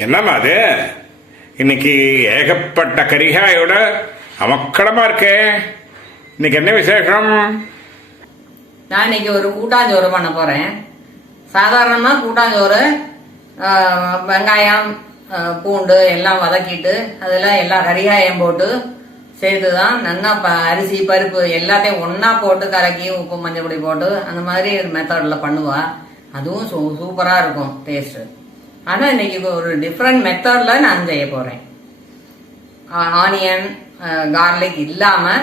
என்னம்மா அது இன்னைக்கு ஏகப்பட்ட கரிகாயோட அமக்கடமா இருக்கே. இன்னைக்கு என்ன விசேஷம்? நான் இன்னைக்கு ஒரு கூட்டாஞ்சோறு பண்ண போறேன். சாதாரணமா கூட்டாஞ்சோறு வெங்காயம் பூண்டு எல்லாம் வதக்கிட்டு அதில் எல்லா கரிகாயம் போட்டு சேர்த்துதான் நல்லா அரிசி பருப்பு எல்லாத்தையும் ஒன்னா போட்டு கலக்கி உப்பு மஞ்சள் பொடி போட்டு அந்த மாதிரி மெத்தட்ல பண்ணுவா. அதுவும் சூப்பரா இருக்கும் டேஸ்ட். ஆனா இன்னைக்கு ஒரு டிஃப்ரெண்ட் மெத்தட்ல நான் செய்ய போறேன். ஆனியன் கார்லிக் இல்லாம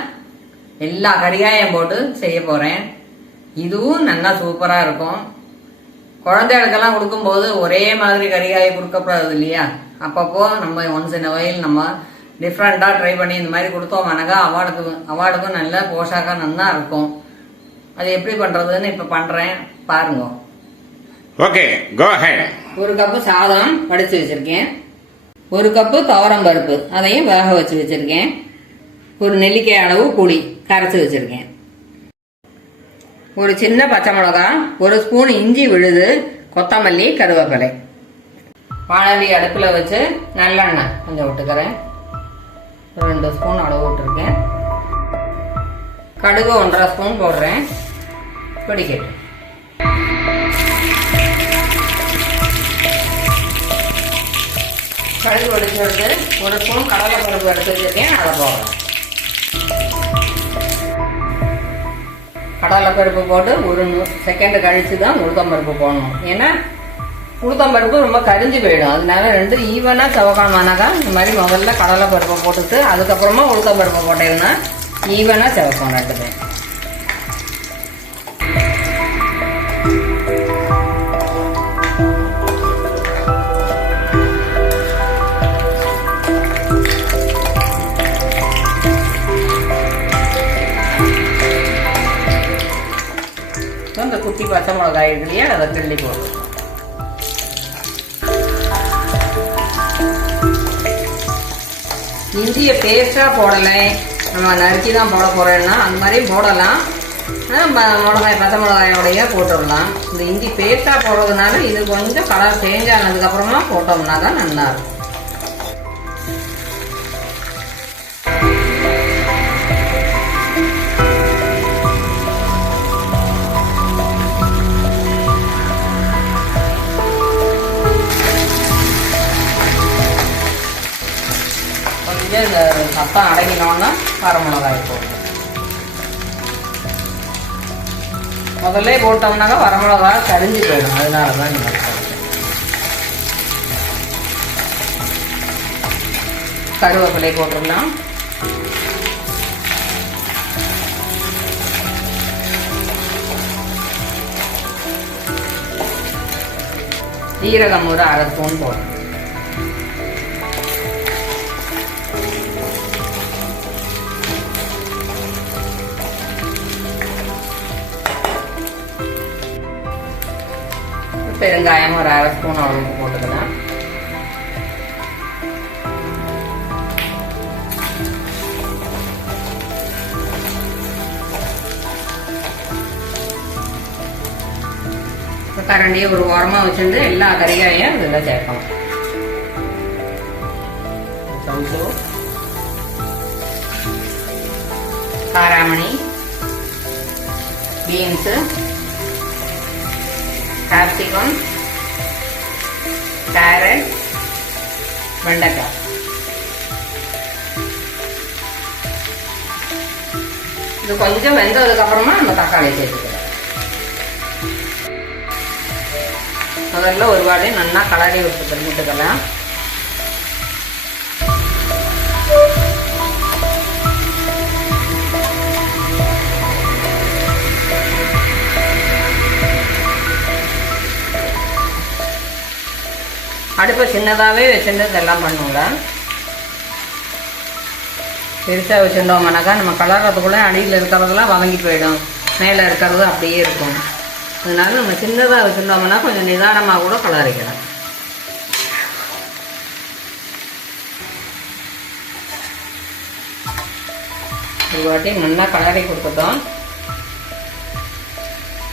எல்லா கரிகாயம் போட்டு செய்ய போறேன். இதுவும் நல்லா சூப்பரா இருக்கும். குழந்தைகளுக்கெல்லாம் கொடுக்கும்போது ஒரே மாதிரி கரிகாயை கொடுக்கப்படாது இல்லையா? அப்பப்போ நம்ம ஒன்ஸ் இன் வயல் நம்ம டிஃப்ரெண்டா ட்ரை பண்ணி இந்த மாதிரி கொடுத்தோம்னாக்கா அவார்டுக்கும் நல்ல போஷாக்கா நல்லா இருக்கும். அது எப்படி பண்றதுன்னு இப்ப பண்றேன் பாருங்க. Okay, go ahead. ஒரு கப்பு சாதம் வடிச்சு வச்சிருக்கேன். ஒரு கப்பு துவரம் பருப்பு அதையும் வேக வச்சு வச்சிருக்கேன். ஒரு நெல்லிக்காய் அளவு புளி கரைச்சி வச்சிருக்கேன். ஒரு சின்ன பச்சை மிளகாய், ஒரு ஸ்பூன் இஞ்சி விழுது, கொத்தமல்லி, கருவேப்பிலை. வானொலி அடுப்புல வச்சு நல்லெண்ணெய் கொஞ்சம் விட்டுக்கிறேன். 2 ஸ்பூன் அளவு விட்டுருக்கேன். கடுகு 1.5 ஸ்பூன் போடுறேன். பிடிக்கட்டும். கடுகு வெடிச்சு ஒரு ஸ்பூன் கடலை பருப்பு எடுத்து வச்சிருக்கேன். அதை போடுறேன். கடலை பருப்பு போட்டு ஒரு செகண்ட் கழிச்சு தான் உளுத்தம்பருப்பு போடணும். ஏன்னா உளுத்தம்பருப்பு ரொம்ப கரிஞ்சு போயிடும். அதனால 2 ஈவனா செவக்கணுமானாக்கா இந்த மாதிரி முதல்ல கடலை பருப்பை போட்டுட்டு அதுக்கப்புறமா உளுத்தம்பருப்பை போட்டேன்னா ஈவனா செவக்கும் 2. இந்த குட்டி பச்சை மிளகாய் இருக்குல்லையா, அதை கிள்ளி போடுவோம். இஞ்சியை பேஸ்டா போடலை, நம்ம நறுக்கி தான் போட போறோம்னா அந்த மாதிரி போடலாம். மிளகாய் பச்சை மிளகாயோடைய போட்டுடலாம். இந்த இஞ்சி பேஸ்டா போடுறதுனால இது கொஞ்சம் கலர் சேஞ்ச் ஆனதுக்கு அப்புறமா போட்டோம்னா தான் நல்லா இருக்கும். இந்த சத்தம் அடங்கினோன்னா வரமிளகாய் போடணும். முதல்ல போட்டோம்னாக்கா வரமிளகாய் கரிஞ்சு போயிடும். அதனால தான் இந்த மாதிரி போடுறேன். கருவேப்பிலை போட்டுடலாம். ஜீரகம் ஒரு 1/2 ஸ்பூன் போடணும். பெருங்காயம் ஒரு 1/2 ஸ்பூன் அளவுக்கு போட்டுக்கலாம். கரண்டியை ஒரு ஓரமா வச்சுட்டு எல்லா கறிகாயும் இதில் சேர்க்கணும். காராமணி, பீன்ஸு, capsicum, carrot, வெண்டைக்காய். இது கொஞ்சம் வெந்ததுக்கு அப்புறமா நம்ம தக்காளி சேர்த்துக்கலாம். முதல்ல ஒரு வாட்டி நல்லா கலரி விட்டுக்கலாம். அடுப்பை சின்னதாகவே வச்சுட்டு இதெல்லாம் பண்ணுவோங்க. பெருசாக வச்சுட்டோம்னாக்கா நம்ம கலர்றதுக்குள்ளே அடியில் இருக்கிறதெல்லாம் வதங்கி போயிடும், மேலே இருக்கிறது அப்படியே இருக்கும். அதனால நம்ம சின்னதாக வச்சுட்டோம்னா கொஞ்சம் நிதானமாக கூட கலரிக்கலாம். ஒரு வாட்டி நல்லா கலரி கொடுத்துட்டோம்.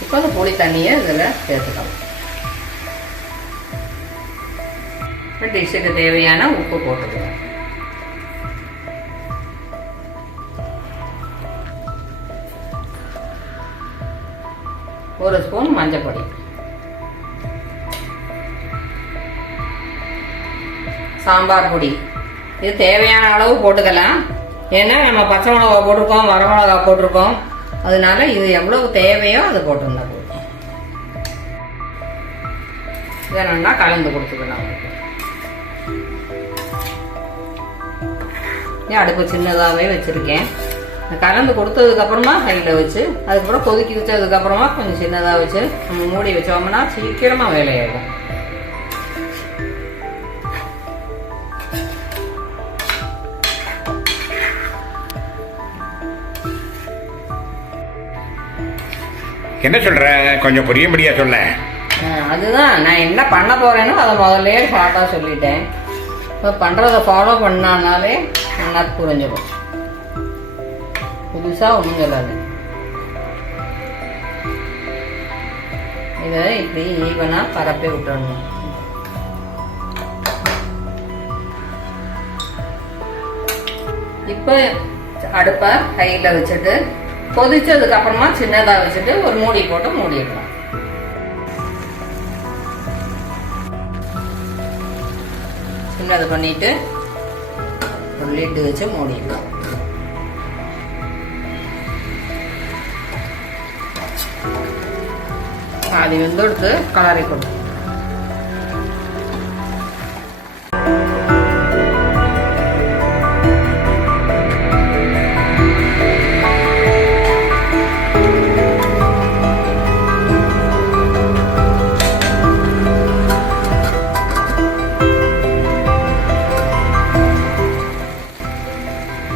இப்போ அந்த புளி தண்ணியை இதில் சேர்த்துக்கலாம். டிஷ்ஷுக்கு தேவையான உப்பு போட்டுக்கலாம். ஒரு ஸ்பூன் மஞ்சள் பொடி, சாம்பார் பொடி. இது தேவையான அளவு போட்டுக்கலாம். ஏன்னா நம்ம பச்சை மிளகா போட்டிருக்கோம், வரமிளகா போட்டிருக்கோம். அதனால இது எவ்வளவு தேவையோ அது போட்டுருந்தா போதும். இதை நல்லா கலந்து கொடுத்துக்கலாம். அடுப்பு சின்னதாகவே வச்சுருக்கேன். கலந்து கொடுத்ததுக்கப்புறமா ஹையில் வச்சு, அதுக்கப்புறம் கொதிக்கி வச்சதுக்கப்புறமா கொஞ்சம் சின்னதாக வச்சு நம்ம மூடி வச்சோம்னா சீக்கிரமாக வேலையாகும். என்ன சொல்ற, கொஞ்சம் புரியும்படியா சொல்ல. அதுதான் நான் என்ன பண்ண போறேனோ அதை முதல்ல ஷார்ட்டாக சொல்லிட்டேன். இப்போ பண்ணுறதை ஃபாலோ பண்ணாலே நல்லா புரிஞ்சிடும். புதுசாக ஒன்றும் சொல்லாது. இதை இப்படி ஈவனாக பரப்பி விட்டுறணும். இப்போ அடுப்பை ஹையில் வச்சுட்டு கொதிச்சதுக்கு அப்புறமா சின்னதாக வச்சுட்டு ஒரு மூடி போட்டு மூடிடலாம். சின்னது பண்ணிட்டு ஒரு லிட்டு வச்சு மூடிடலாம். அது எடுத்து கலரி கொடுக்கும்.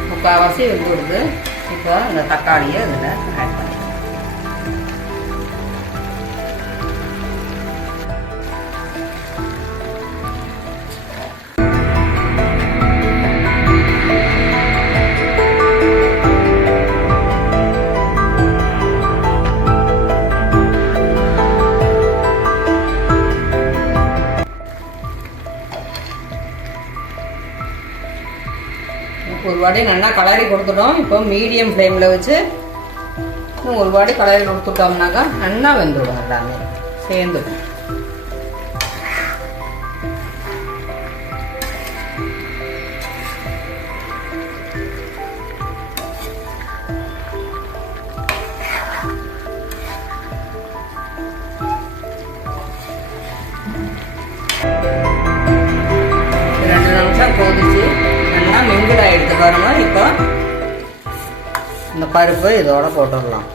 முக்கால்வாசி வெந்துடுது. இப்போ இந்த தக்காளியை இதில் ஆட் பண்ணிக்கலாம். ஒரு வாட்டி நல்லா கலரி கொடுத்துட்டோம். இப்போ மீடியம் ஃப்ளேமில் வச்சு ஒரு வாட்டி கலரி கொடுத்துட்டோம்னாக்கா நல்லா வெந்துடும். எல்லாமே சேர்ந்துடும். கொதிச்சு நல்லா மிங்கிள் ஆகிடுது பாருங்க. இப்போ இந்த பருப்பு இதோட போட்டுடலாம்.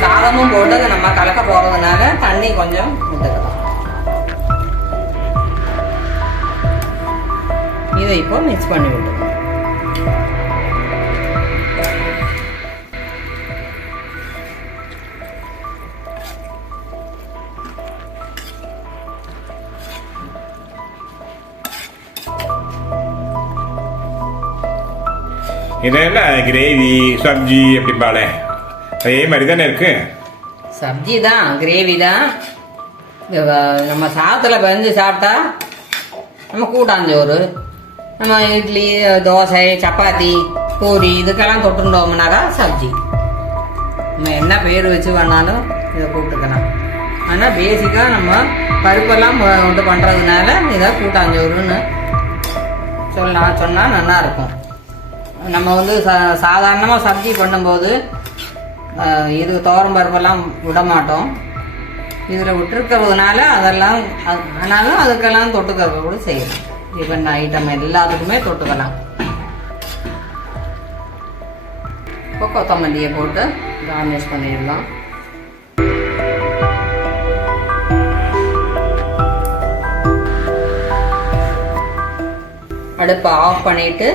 சாதமும் போட்டு நம்ம கலக்க போறதுனால தண்ணி கொஞ்சம் விட்டுக்கலாம். இதை இப்போ மிக்ஸ் பண்ணி விட்டுக்கலாம். இது என்ன கிரேவி சப்ஜி அப்படிம்பாலே அதே மாதிரி தானே இருக்கு. சப்ஜி தான், கிரேவி தான். நம்ம சாதத்தில் பஞ்சு சாப்பிட்டா நம்ம கூட்டாஞ்சோறு, நம்ம இட்லி, தோசை, சப்பாத்தி, பூரி இதுக்கெல்லாம் தொட்டுட்டோம்னாக்கா சப்ஜி. நம்ம என்ன பேர் வச்சு வேணாலும் இதை கூப்பிட்டுக்கலாம். ஆனால் பேசிக்காக நம்ம பருப்பெல்லாம் கொண்டு பண்ணுறதுனால இதை கூட்டாஞ்சோறுன்னு சொன்னால் நல்லாயிருக்கும். நம்ம சாதாரணமாக சப்ஜி பண்ணும்போது இது துவரம் பருப்பெல்லாம் விட மாட்டோம். இதில் விட்டுருக்கிறதுனால அதெல்லாம் ஆனாலும் அதுக்கெல்லாம் தொட்டுக்க கூட செய்யலாம். டிஃபன் ஐட்டம் எல்லாத்துக்குமே தொட்டுக்கலாம். இப்போ கொத்தமல்லியை போட்டு கார்னிஷ் பண்ணிடலாம். அடுப்பை ஆஃப் பண்ணிவிட்டு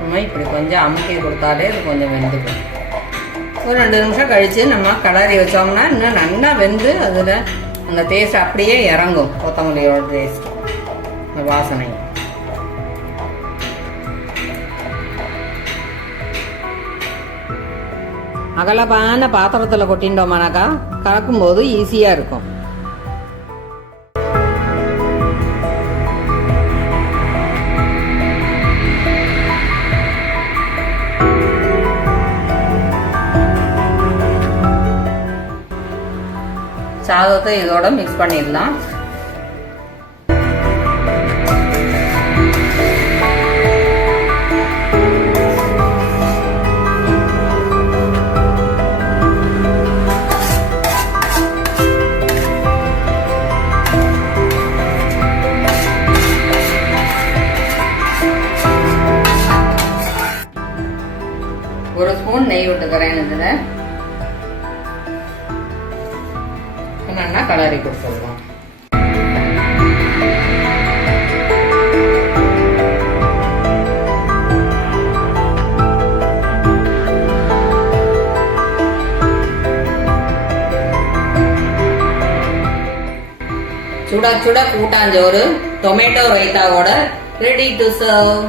நம்ம இப்படி கொஞ்சம் அமுக்கி கொடுத்தாலே இது கொஞ்சம் வெந்துக்கும். ஒரு 2 நிமிஷம் கழித்து நம்ம கலரி வச்சோம்னா இன்னும் நல்லா வெந்து அதில் அந்த டேஸ்ட் அப்படியே இறங்கும். கொத்தமல்லியோட டேஸ்ட், வாசனை. அகலமான பாத்திரத்தில் கொட்டிட்டோம்னாக்கா கலக்கும்போது ஈஸியாக இருக்கும். சாதத்தை இதோட மிக்ஸ் பண்ணிடலாம். ஒரு ஸ்பூன் நெய் விட்டுக்கிறேன். இதுல என்னன்னா கலரி கொடுத்துடலாம். சுட சுட கூட்டாஞ்சோறு டொமேட்டோ ரைத்தாவோட ரெடி டு சர்வ்.